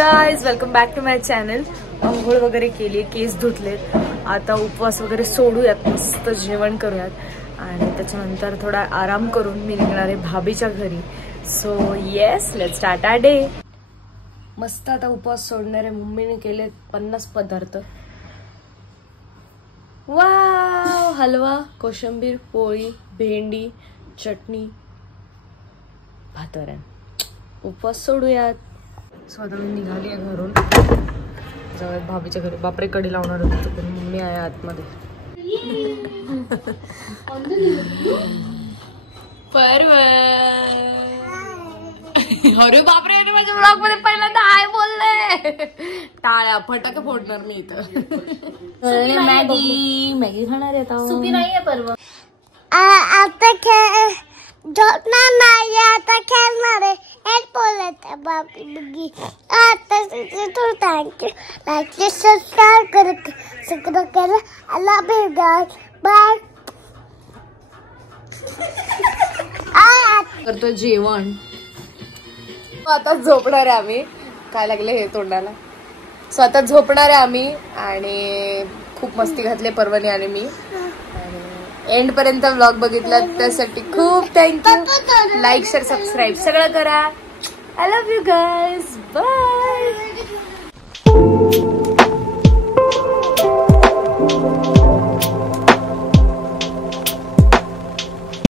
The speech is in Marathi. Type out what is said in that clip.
Guys, welcome back to my channel. अंघोळ वगैरे केली, केस धुतलेत. आता उपवास वगैरे सोडूयात, मस्त जेवण करूयात आणि त्याच्यानंतर थोडा आराम करून मी निघणार आहे भाभीच्या घरी. So yes, let's start our day. मस्त आता उपवास सोडणार आहे. मम्मीने केले 50 पदार्थ. वाव, हलवा, कोशिंबीर, पोळी, भेंडी, चटणी, भातवरण. उपवास सोडूयात. सो आता मी निघाली आहे घरून, जाऊयात भाभीच्या घरी. बापरे, कडी लावणार होती पण मम्मी आहे आतमध्ये. अरे बापरे, माझ्या ब्लॉग मध्ये पहिल्यांदा हाय बोलले. टाळ्या फटाके फोडणार मी इथं. मॅगी खाणार आहे आता. सुकी नाहीये परवा. आता झोपणार नाही, आता खेळणार आहे. बोलत बाबी आता थँक्यू. लाईक सबस्क्राईब करा. I love you guys. Bye. करतोय जेवण. आता झोपणार आहे आम्ही. काय लागले हे तोंडाला. सो आता झोपणार आहे आम्ही आणि खूप मस्ती घातली पर्वणी आणि मी. एंड पर्यंत व्लॉग बघितला त्यासाठी खूप थँक्यू. लाईक शेअर सबस्क्राईब सगळं करा. I love you guys. Bye.